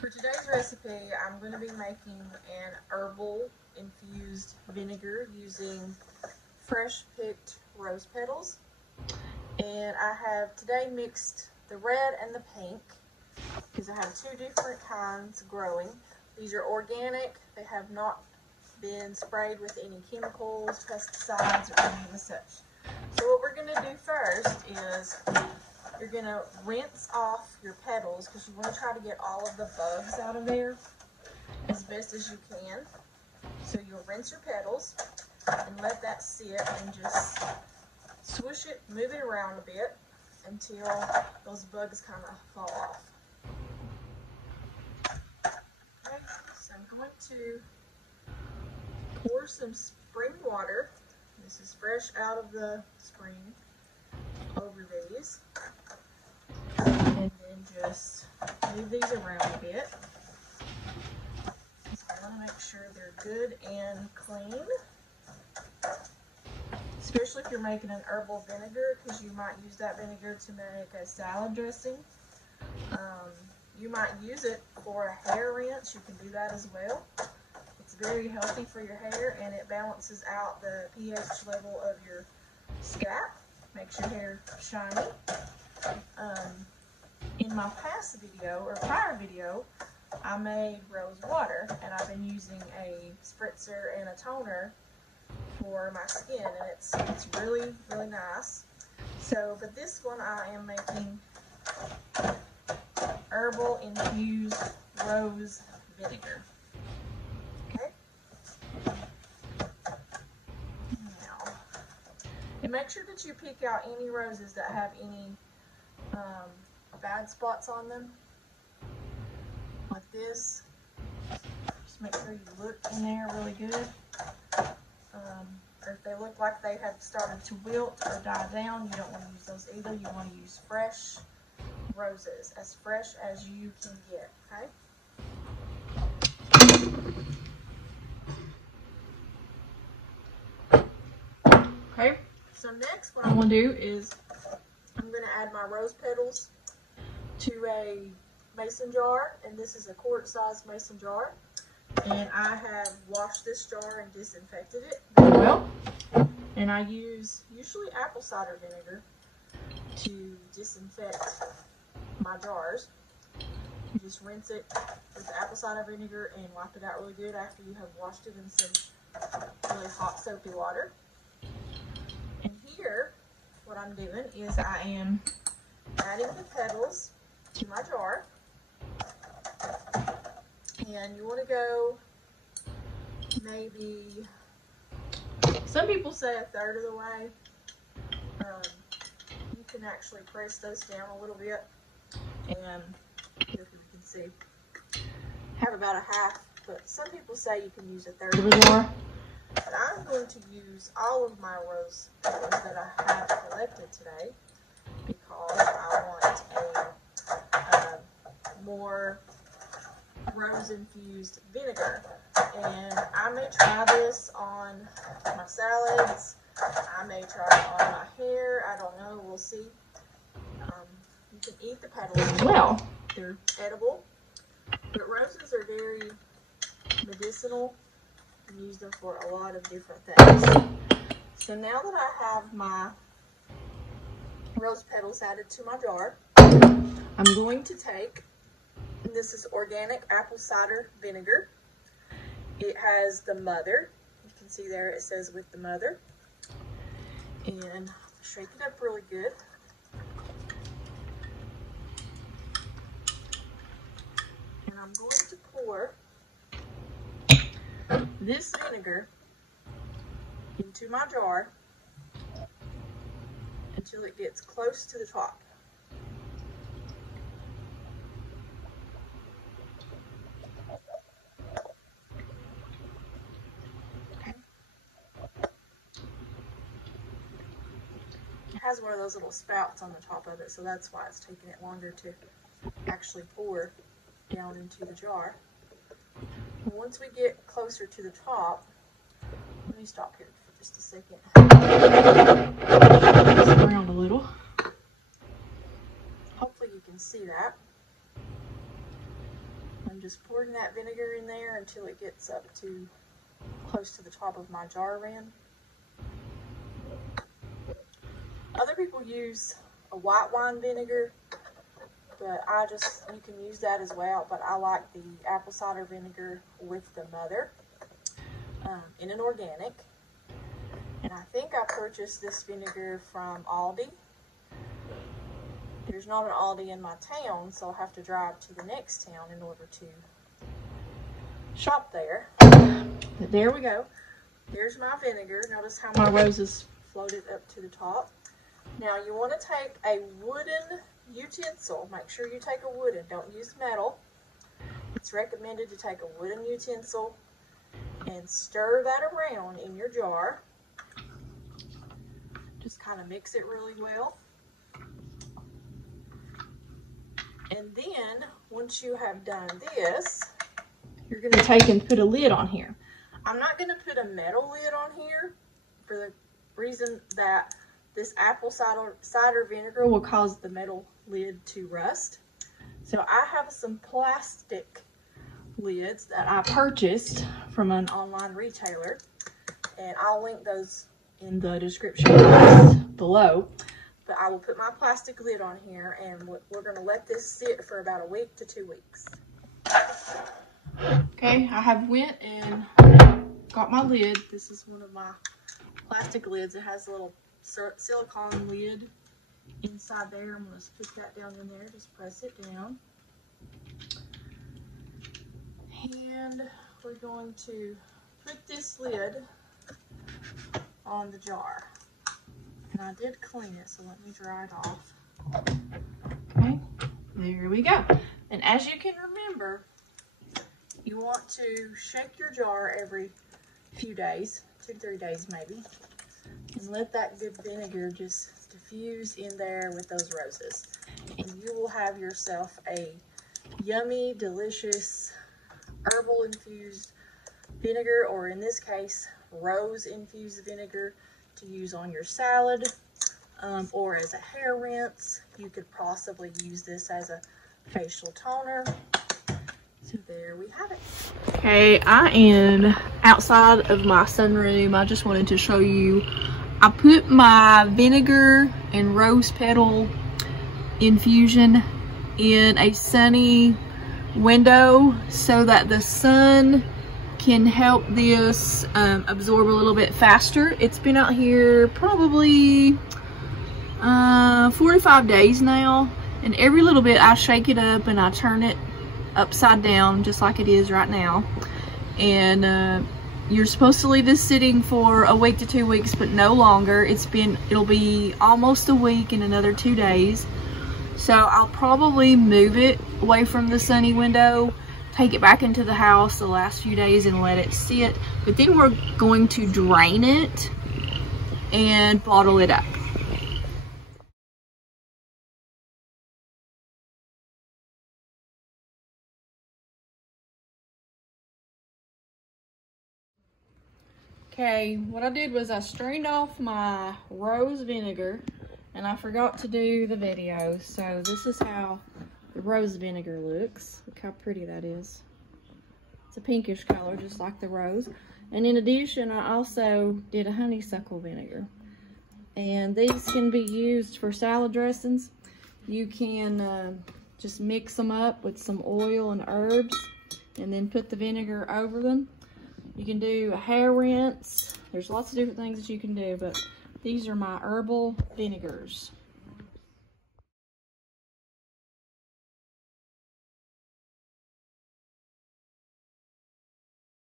For today's recipe, I'm going to be making an herbal infused vinegar using fresh picked rose petals. And I have today mixed the red and the pink because I have two different kinds growing. These are organic. They have not been sprayed with any chemicals, pesticides, or anything as such. So what we're going to do first is you're going to rinse off your petals because you want to try to get all of the bugs out of there as best as you can. So you'll rinse your petals and let that sit and just swoosh it, move it around a bit until those bugs kind of fall off. Okay, so I'm going to pour some spring water. This is fresh out of the spring over these. And then just move these around a bit. So I want to make sure they're good and clean. Especially if you're making an herbal vinegar, because you might use that vinegar to make a salad dressing. You might use it for a hair rinse. You can do that as well. It's very healthy for your hair, and it balances out the pH level of your scalp. Makes your hair shiny. In my past video, or prior video, I made rose water, and I've been using a spritzer and a toner for my skin, and it's really, really nice. So, but this one I am making herbal infused rose vinegar. Okay? Now, and make sure that you pick out any roses that have any bad spots on them, like this. Just make sure you look in there really good. Or if they look like they have started to wilt or die down, you don't want to use those either. You want to use fresh roses, as fresh as you can get, okay? Okay, so next what I'm going to do is I'm going to add my rose petals to a mason jar, and this is a quart-sized mason jar. And I have washed this jar and disinfected it very well. And I use usually apple cider vinegar to disinfect my jars. You just rinse it with apple cider vinegar and wipe it out really good after you have washed it in some really hot soapy water. And here, what I'm doing is I am adding the petals to my jar. And you want to go maybe, some people say a third of the way. You can actually press those down a little bit, and if you can see, have about a half, but some people say you can use a third of a jar. But I'm going to use all of my rose petals that I have collected today because I want a more rose infused vinegar, and I may try this on my salads. I may try it on my hair. I don't know. We'll see. You can eat the petals as well. They're edible, but roses are very medicinal. You can use them for a lot of different things. So now that I have my rose petals added to my jar, I'm going to take, this is organic apple cider vinegar. It has the mother. You can see there it says with the mother. And shake it up really good. And I'm going to pour this vinegar into my jar until it gets close to the top. It has one of those little spouts on the top of it, so that's why it's taking it longer to actually pour down into the jar. And once we get closer to the top, let me stop here for just a second. Just around a little. Hopefully you can see that. And I'm just pouring that vinegar in there until it gets up to close to the top of my jar rim. Other people use a white wine vinegar, but you can use that as well, but I like the apple cider vinegar with the mother in an organic. And I think I purchased this vinegar from Aldi. There's not an Aldi in my town, so I'll have to drive to the next town in order to shop there. But there we go. There's my vinegar. Notice how my roses floated up to the top. Now you want to take a wooden utensil. Make sure you take a wooden. Don't use metal. It's recommended to take a wooden utensil and stir that around in your jar. Just kind of mix it really well. And then, once you have done this, you're going to take and put a lid on here. I'm not going to put a metal lid on here for the reason that this apple cider vinegar will cause the metal lid to rust. So I have some plastic lids that I purchased from an online retailer, and I'll link those in the description box below. But I will put my plastic lid on here, and we're going to let this sit for about a week to 2 weeks. Okay, I have went and got my lid. This is one of my plastic lids. It has a little silicone lid inside there. I'm going to put that down in there. Just press it down. And we're going to put this lid on the jar. And I did clean it, so let me dry it off. Okay, there we go. And as you can remember, you want to shake your jar every few days, 2 to 3 days maybe, and let that good vinegar just diffuse in there with those roses. And you will have yourself a yummy, delicious, herbal infused vinegar, or in this case, rose infused vinegar, to use on your salad or as a hair rinse. You could possibly use this as a facial toner. So there we have it. Okay, I am outside of my sunroom. I just wanted to show you, I put my vinegar and rose petal infusion in a sunny window so that the sun can help this absorb a little bit faster. It's been out here probably 45 days now, and every little bit I shake it up and I turn it upside down just like it is right now. And you're supposed to leave this sitting for a week to 2 weeks, but no longer. It'll be almost a week in another 2 days. So I'll probably move it away from the sunny window, take it back into the house the last few days and let it sit. But then we're going to drain it and bottle it up. Okay, what I did was I strained off my rose vinegar, and I forgot to do the video. So this is how the rose vinegar looks. Look how pretty that is. It's a pinkish color, just like the rose. And in addition, I also did a honeysuckle vinegar. And these can be used for salad dressings. You can just mix them up with some oil and herbs and then put the vinegar over them. You can do a hair rinse. There's lots of different things that you can do, but these are my herbal vinegars.